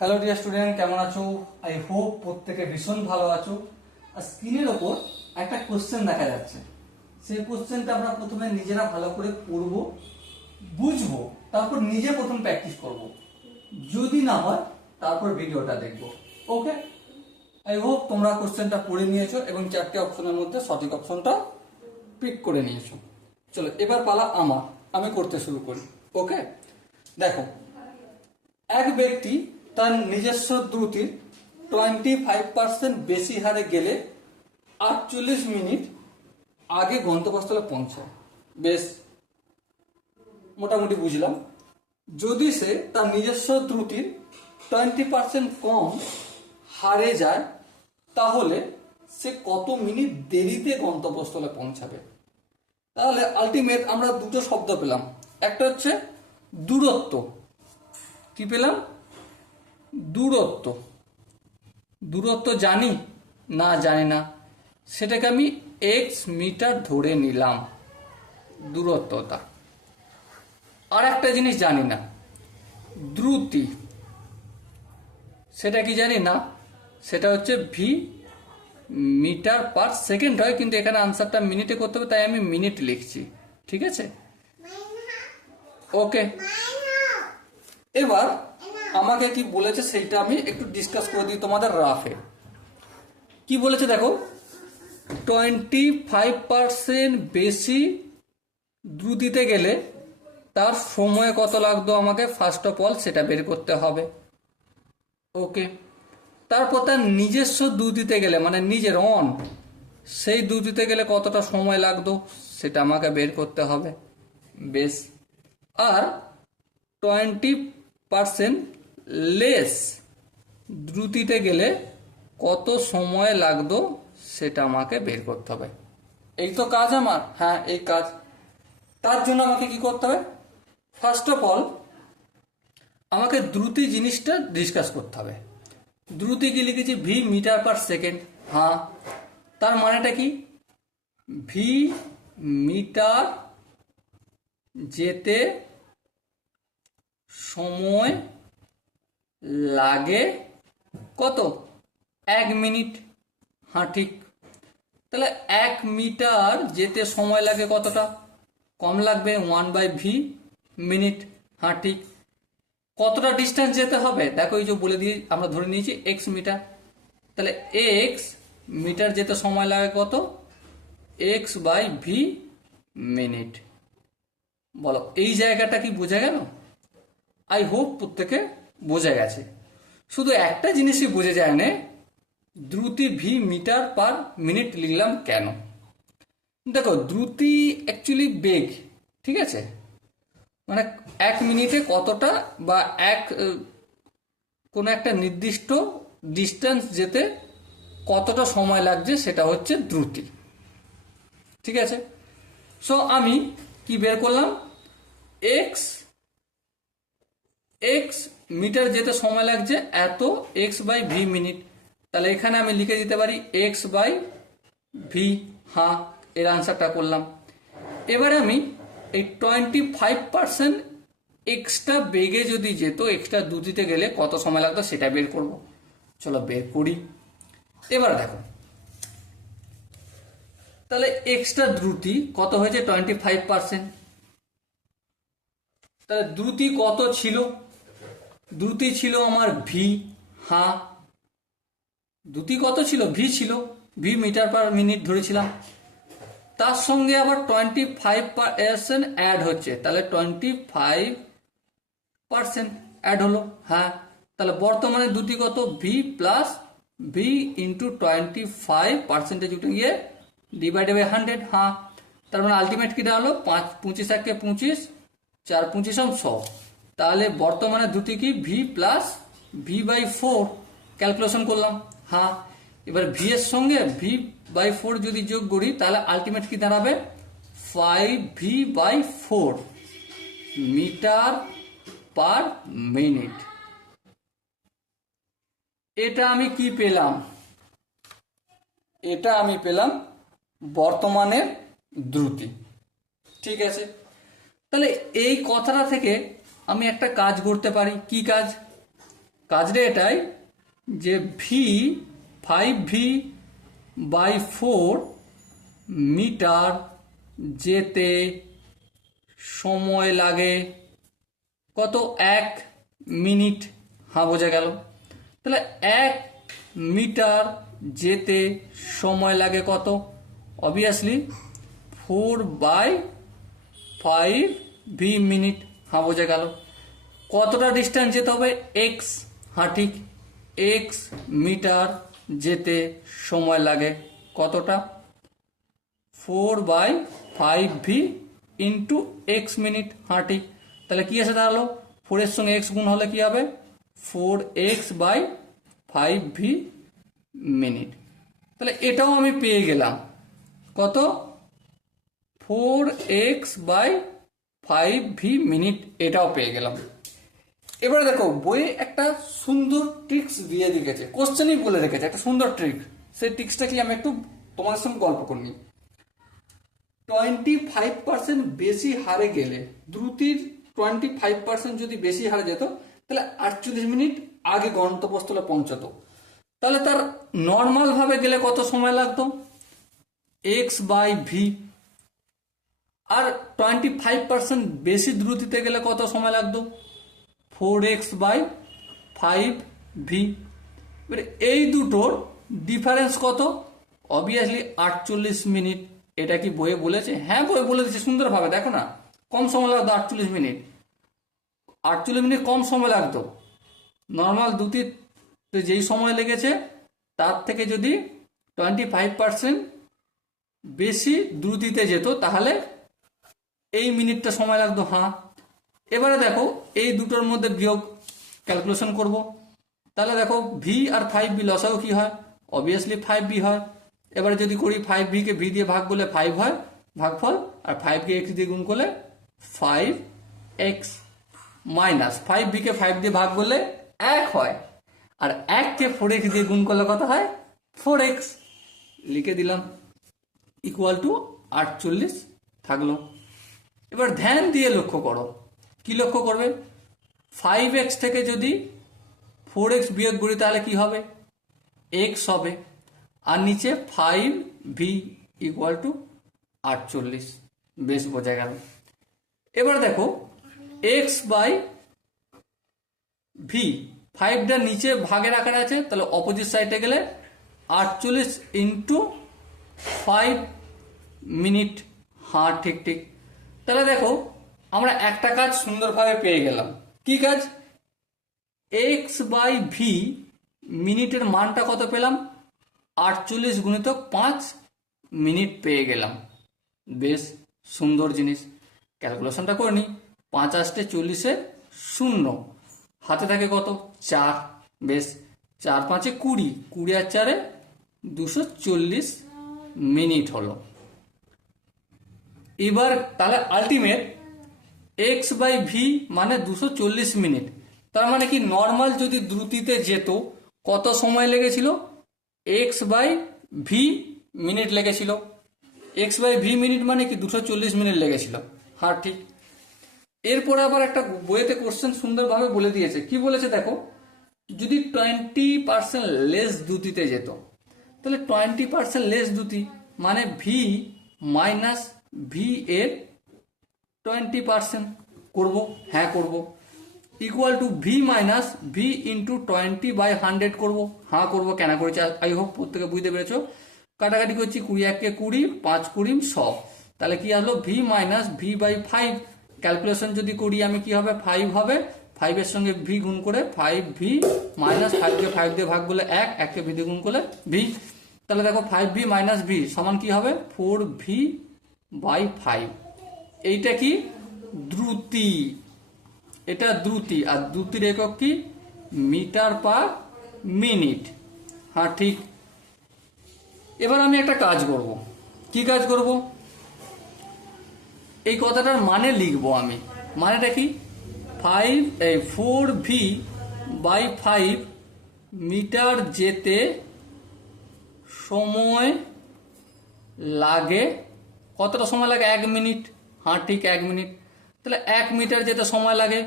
Hello dear student, কেমন আছো? I hope প্রত্যেকে ভীষণ ভালো আছো। আর স্ক্রিনের ওপর একটা কোশ্চেন দেখা যাচ্ছে। সেই কোশ্চেনটা আমরা প্রথমে নিজেরা ভালো করে পড়বো, বুঝবো, তারপর নিজে প্রথম প্র্যাকটিস করব। যদি না হয় তারপর ভিডিওটা দেখবো। ওকে, আই হোপ তোমরা কোশ্চেনটা পড়ে নিয়েছো এবং চারটে অপশনের মধ্যে সঠিক অপশনটা পিক করে নিয়েছো। চলো এবার পালা আমি করতে শুরু করি। ওকে, দেখো, এক ব্যক্তি তার নিজস্ব দ্রুতির 25% বেশি হারে গেলে 48 মিনিট আগে গন্তব্যস্থলে পৌঁছায়। বেশ, মোটামুটি বুঝলাম। যদি সে তার নিজস্ব দ্রুতির 20% কম হারে যায়, তাহলে সে কত মিনিট দেরিতে গন্তব্যস্থলে পৌঁছাবে? তাহলে আলটিমেট আমরা দুটো শব্দ পেলাম। একটা হচ্ছে দূরত্ব। কি পেলাম? দূরত্ব। দূরত্ব জানি না, জানি না, সেটাকে আমি এক্স মিটার ধরে নিলাম দূরত্বটা। আর একটা জিনিস জানি না, দ্রুতি। সেটা কি জানি না, সেটা হচ্ছে ভি মিটার পার সেকেন্ড হয়, কিন্তু এখানে আনসারটা মিনিটে করতে হবে, তাই আমি মিনিট লিখছি। ঠিক আছে, ওকে। এবার আমাকে কি বলেছে সেইটা আমি একটু ডিসকাস করে দিই তোমাদের রাফে। কি বলেছে দেখো, 25% বেশি দ্রুতিতে গেলে তার সময় কত লাগতো আমাকে ফার্স্ট অফ অল সেটা বের করতে হবে। ওকে, তারপর তার নিজস্ব দ্রুতিতে গেলে মানে নিজের সেই দ্রুতিতে গেলে কতটা সময় লাগতো সেটা আমাকে বের করতে হবে। বেশ, আর 20% লেস দ্রুতিতে গেলে কত সময় লাগতো সেটা আমাকে বের করতে হবে। এই তো কাজ আমার। হ্যাঁ, এই কাজ। তার জন্য আমাকে কি করতে হবে? ফার্স্ট অফ অল আমাকে দ্রুতি জিনিসটা ডিসকাস করতে হবে। দ্রুতি কি লিখেছি? V meter per second. হ্যাঁ, তার মানেটা কি? ভি মিটার যেতে সময় লাগে কত? 1 মিনিট। হ্যাঁ, ঠিক। তাহলে 1 মিটার যেতে সময় লাগে কতটা? কম লাগবে, 1/v মিনিট। হ্যাঁ, ঠিক। কতটা ডিস্টেন্স যেতে হবে? দেখো, এই যে বলে দিয়ে আমরা ধরে নিয়েছি এক্স মিটার। তাহলে এক্স মিটার যেতে সময় লাগে কত? x/v minute. বলো, এই জায়গাটা কি বোঝা গেল? আই হোপ প্রত্যেকে বোঝা গেছে। শুধু একটা জিনিসই বোঝা যায় না, দ্রুতি ভি মিটার পার মিনিট লিখলাম কেন? দেখো, দ্রুতি অ্যাকচুয়ালি বেগ। ঠিক আছে, মানে 1 মিনিটে কতটা বা কোনো একটা নির্দিষ্ট ডিস্টেন্স যেতে কতটা সময় লাগছে সেটা হচ্ছে দ্রুতি। ঠিক আছে, সো আমি কি বের করলাম? এক্স এক্স মিটার যেতে সময় লাগছে এত, x/v মিনিট। তাহলে এখানে আমি লিখে দিতে পারি x/v। হ্যাঁ, এর আনসারটা করলাম। এবারে আমি এই 25% এক্সট্রা বেগে যদি যেত, এক্সট্রা দ্রুতিতে গেলে কত সময় লাগতো সেটা বের করব। চলো বের করি। এবার দেখো, তাহলে এক্সট্রা দ্রুতি কত হয়েছে? 25%। তাহলে দ্রুতি কত ছিল? দ্রুতি ছিল আমার ভি। হ্যাঁ, দ্রুতি কত ছিল? ভি ছিল, ভি মিটার পার মিনিট ধরেছিলাম। তার সঙ্গে আবার 25% অ্যাড হচ্ছে, তাহলে 25% অ্যাড হলো। হ্যাঁ, তাহলে বর্তমানে দ্রুতি কত? ভি প্লাস ভি ইন্টু 25% গিয়ে ডিভাইডেড বাই 100। হ্যাঁ, তার মানে আলটিমেট কি হলো? 25×1=25, 4×25=100। তাহলে বর্তমানে দ্রুতি কি? ভি প্লাস v/4 ক্যালকুলেশন করলাম। হ্যাঁ, এবার ভি এর সঙ্গে v/4 যদি যোগ করি তাহলে আলটিমেট কি দাঁড়াবে? 5v/4 metre per minute. এটা আমি কি পেলাম? এটা আমি পেলাম বর্তমানের দ্রুতি। ঠিক আছে, তাহলে এই কথাটা থেকে আমি একটা কাজ করতে পারি। কি কাজ? কাজটা এটাই যে ভি 5v বাই 4 মিটার যেতে সময় লাগে কত? 1 মিনিট। হ্যাঁ, বোঝা গেল। তাহলে 1 মিটার যেতে সময় লাগে কত? Obviously 4/5v minute. হ্যাঁ, বোঝা গেল। কতটা ডিস্টেন্স যেতে হবে? এক্স। হ্যাঁ, ঠিক, এক্স মিটার যেতে সময় লাগে কতটা? 4/5v into x minute. হ্যাঁ, ঠিক। তাহলে কি এসে দাঁড়ালো? 4 এর সঙ্গে এক্স গুণ হলে কি হবে? 4x/5v minute. তাহলে এটাও আমি পেয়ে গেলাম কত? 4x/5v মিনিট, এটাও পেয়ে গেলাম। এবারে দেখো, বইয়ে একটা সুন্দর ট্রিক্স দিয়ে রেখেছে, কোশ্চেনই বলে রেখেছে একটা সুন্দর ট্রিক। সেই ট্রিক্সটা কি আমি একটু তোমাদের সঙ্গে গল্প করি। 25% বেশি হারে গেলে, দ্রুতির 25% যদি বেশি হারে যেত, তাহলে 48 মিনিট আগে গন্তব্যস্থলে পৌঁছাতো। তাহলে তার নর্মাল ভাবে গেলে কত সময় লাগতো? x/v। আর 25% বেশি দ্রুতিতে গেলে কত সময় লাগতো? 4x/5v। এবার এই দুটোর ডিফারেন্স কত? Obviously 48 minute. এটা কি বইয়ে বলেছে? হ্যাঁ, বইয়ে বলে দিচ্ছে সুন্দরভাবে। দেখো না, কম সময় লাগতো 48 মিনিট। 48 মিনিট কম সময় লাগতো। নর্মাল দ্রুতিতে যেই সময় লেগেছে তার থেকে যদি 25% বেশি দ্রুতিতে যেত তাহলে এই মিনিটটা সময় লাগতো। হ্যাঁ, এবারে দেখো এই দুটোর মধ্যে বিয়োগ ক্যালকুলেশন করব। তাহলে দেখো ভি আর 5v লসাও কি হয়? অবভিয়াসলি 5v হয়। এবারে যদি করি 5v কে v দিয়ে ভাগ করলে 5 হয় ভাগফল, আর 5 কে x দিয়ে গুণ করলে 5x, মাইনাস 5v কে 5 দিয়ে ভাগ করলে 1 হয়, আর 1 কে 4x দিয়ে গুণ করলে কত হয়? 4x। লিখে দিলাম ইকুয়াল টু 48 থাকলো। এবার ধ্যান দিয়ে লক্ষ্য করো। কি লক্ষ্য করবে? 5x থেকে যদি 4x বিয়োগ করি তাহলে কি হবে? x হবে। আর নিচে 5v ইকুয়াল টু 48। বেশ বোঝা গেল। এবার দেখো x/v, 5টা নিচে ভাগের আকারে আছে, তাহলে অপোজিট সাইডে গেলে 48 ইন্টু 5 মিনিট। হ্যাঁ, ঠিক ঠিক। তাহলে দেখো আমরা একটা কাজ সুন্দরভাবে পেয়ে গেলাম। কি কাজ? x/v মিনিটের মানটা কত পেলাম? 48 গুণিতক 5 মিনিট পেয়ে গেলাম। বেশ সুন্দর জিনিস। ক্যালকুলেশনটা করে নি। 5 আসতে 40-এ 0, হাতে থাকে কত? 4। বেশ, 4 5-এ 20, 20 আর 4-এ 240 মিনিট হলো। এবার তাহলে আলটিমেট x/v মানে 240 মিনিট। তার মানে কি নর্মাল যদি দ্রুতিতে যেত কত সময় লেগেছিল? x/v মিনিট লেগেছিল। x/v মিনিট মানে কি 240 মিনিট লেগেছিল। হ্যাঁ, ঠিক। এরপর আবার একটা বইয়েতে কোশ্চেন সুন্দরভাবে বলে দিয়েছে। কি বলেছে দেখো, যদি 20% লেস দ্রুতিতে যেত, তাহলে 20% লেস দ্রুতি মানে v মাইনাস ভি এর 20% করবো। হ্যাঁ, করবো। Equal to V minus V into 20/100 করবো। হ্যাঁ, করবো। কেন করেছি আই হোপ প্রত্যেকে বুঝতে পেরেছো। কাটাকাটি করছি, 20 1 20, 5 20 100। তাহলে কি আসলো? V minus v by 5। Calculation যদি করি আমি, কি হবে? 5 হবে। 5 এর সঙ্গে ভি গুণ করে 5v মাইনাস 5 কে 5 দিয়ে ভাগ করলে 1, 1 কে ভি দিয়ে গুণ করলে ভি। তাহলে দেখো 5v মাইনাস ভি সমান কি হবে? 4v/5। এইটা কি? দ্রুতি। এটা দ্রুতি। আর দ্রুতির একক কি? Meter per minute. হ্যাঁ, ঠিক। এবার আমি একটা কাজ করব। কি কাজ করব? এই কথাটার মানে লিখবো আমি। মানেটা কি? 4v/5 মিটার যেতে সময় লাগে কতটা? সময় লাগে 1 মিনিট। হ্যাঁ, ঠিক, 1 মিনিট। তাহলে 1 মিটার যেতে সময় লাগে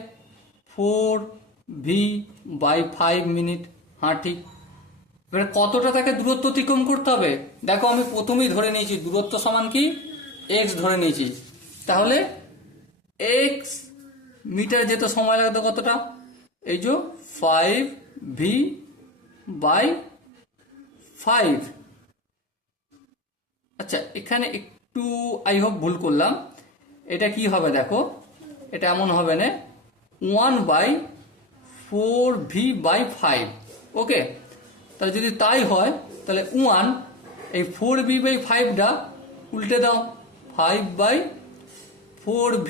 4 ভি বাই 5 মিনিট। হ্যাঁ ঠিক। এবার কতটা তাকে দূরত্ব অতিক্রম করতে হবে? দেখো আমি প্রথমেই ধরে নিয়েছি দূরত্ব সমান কি এক্স ধরে নিয়েছি, তাহলে এক্স মিটার যেতে সময় লাগতো কতটা? এই যে 5 ভি বাই 5। আচ্ছা এখানে একটু আই হোপ ভুল করলাম, এটা কি হবে দেখো, এটা এমন হবে না, 1/4v/5। ওকে, তাহলে যদি তাই হয় তাহলে 1 এই 4v/5টা উল্টে দাও, 5/4v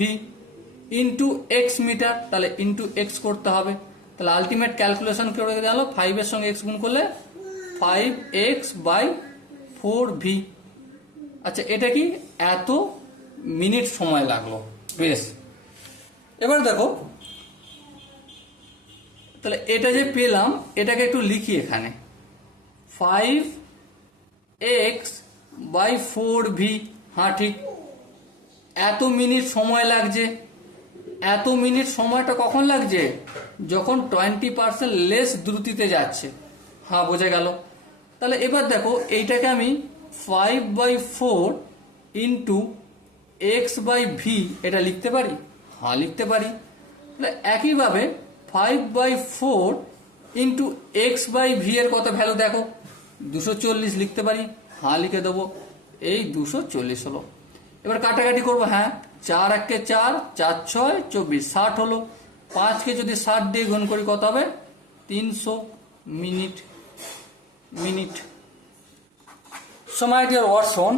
ইন্টু এক্স মিটার, তাহলে ইন্টু এক্স করতে হবে। তাহলে আলটিমেট ক্যালকুলেশন করে গেল 5 এর সঙ্গে এক্স গুণ করলে 5x/4v। আচ্ছা এটা কি এত মিনিট সময় লাগলো। বেশ, এবার দেখো তাহলে এটা যে পেলাম এটাকে একটু লিখি এখানে, 5x/4v। হ্যাঁ ঠিক, এত মিনিট সময় লাগছে। এত মিনিট সময়টা কখন লাগছে? যখন 20% লেস দ্রুতিতে যাচ্ছে। হ্যাঁ বোঝা গেল। তাহলে এবার দেখো এইটাকে আমি 5/4 ইন্টু x/v এটা লিখতে পারি। হ্যাঁ লিখতে পারি। তাহলে একইভাবে 5/4 ইন্টু x/v এর কত ভ্যালু দেখো, 240 লিখতে পারি। হ্যাঁ লিখে দেবো, এই 240 হলো। এবার কাটাকাটি করবো। হ্যাঁ 4 1 4, 4 6 24, 60 হলো। 5কে যদি 60 দিয়ে গুণ করি কত হবে? 300 মিনিট। সময় ডিয়ার ওয়াটসন,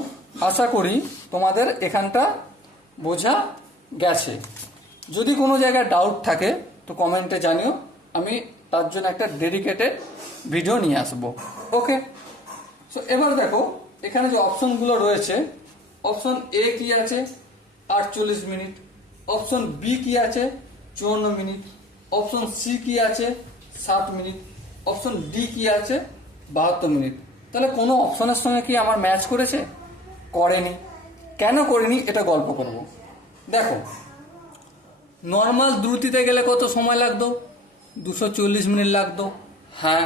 আশা করি তোমাদের এখানটা বোঝা গেছে। যদি কোনো জায়গায় ডাউট থাকে তো কমেন্টে জানিও, আমি তার জন্য একটা ডেডিকেটেড ভিডিও নিয়ে আসবো। ওকে, সো এবার দেখো এখানে যে অপশনগুলো রয়েছে, অপশন এ কি আছে 48 মিনিট, অপশন বি কি আছে 54 মিনিট, অপশন সি কি আছে 60 মিনিট, অপশন ডি কি আছে 72 মিনিট। তাহলে কোনো অপশনের সঙ্গে কি আমার ম্যাচ করেছে? করেনি। কেন করেনি এটা গল্প করব। দেখো নর্মাল দ্রুতিতে গেলে কত সময় লাগতো? 240 মিনিট লাগতো। হ্যাঁ,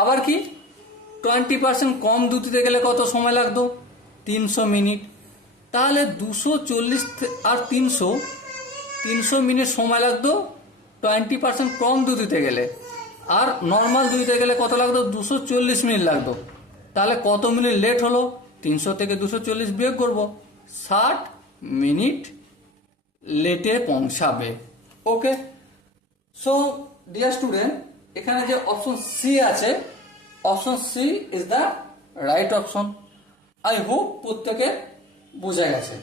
আবার কি 20% কম দ্রুতিতে গেলে কত সময় লাগতো? 300 মিনিট। তাহলে 240 আর 300 মিনিট সময় লাগতো 20% কম দ্রুতিতে গেলে, আর নর্মাল দ্রুতিতে গেলে কত লাগতো? 240 মিনিট লাগতো। তাহলে কত মিনিট লেট হলো? 300 থেকে 240 বিয়োগ করবো, 60 মিনিট লেটে পৌঁছাবে। ওকে, সো ডিয়ার স্টুডেন্ট, এখানে যে অপশন সি আছে, option C is the right option. I hope প্রত্যেকে বোঝা গেছে।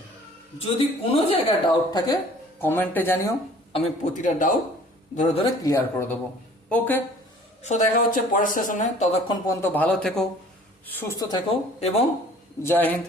যদি কোনো জায়গায় ডাউট থাকে কমেন্টে জানিও, আমি প্রতিটা ডাউট ধরে ধরে ক্লিয়ার করে দেবো। ওকে, সো দেখা হচ্ছে পরের সেশনে। ততক্ষণ পর্যন্ত ভালো থেকো, সুস্থ থেকো এবং জয় হিন্দ।